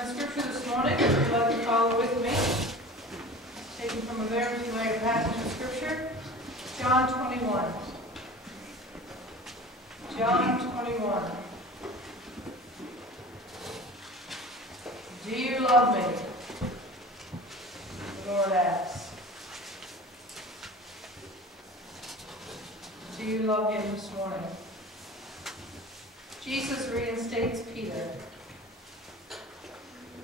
My scripture this morning, if you'd like to follow with me, taken from a very familiar passage of scripture, John 21. John 21. Do you love me? The Lord asks. Do you love him this morning? Jesus reinstates Peter.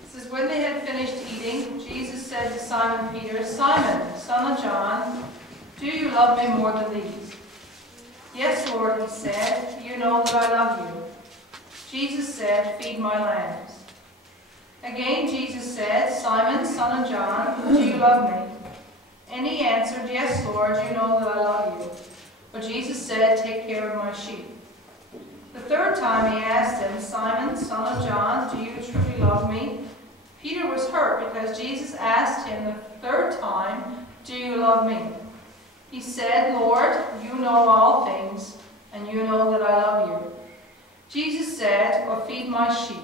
It says, when they had finished eating, Jesus said to Simon Peter, Simon, son of John, do you love me more than these? Yes, Lord, he said, you know that I love you. Jesus said, feed my lambs. Again Jesus said, Simon, son of John, do you love me? And he answered, yes, Lord, you know that I love you. But Jesus said, take care of my sheep. The third time he asked him, Simon, son of John, do you truly love me? Peter was hurt because Jesus asked him the third time, do you love me? He said, Lord, you know all things, and you know that I love you. Jesus said, well, feed my sheep.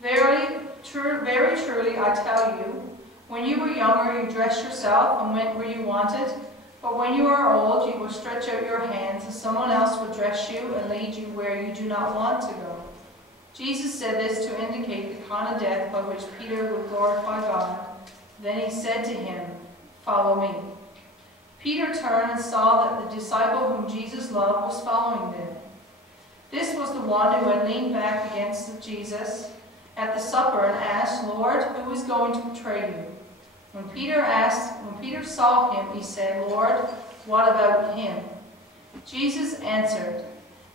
Very truly, I tell you, when you were younger, you dressed yourself and went where you wanted. But when you are old, you will stretch out your hands, and someone else will dress you and lead you where you do not want to go. Jesus said this to indicate the kind of death by which Peter would glorify God. Then he said to him, follow me. Peter turned and saw that the disciple whom Jesus loved was following them. This was the one who had leaned back against Jesus at the supper and asked, Lord, who is going to betray you? When Peter saw him, he said, Lord, what about him? Jesus answered,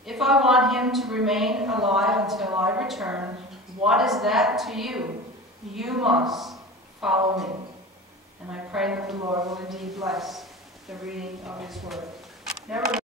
if I want him to remain alive until I return, what is that to you? You must follow me. And I pray that the Lord will indeed bless the reading of his word. Never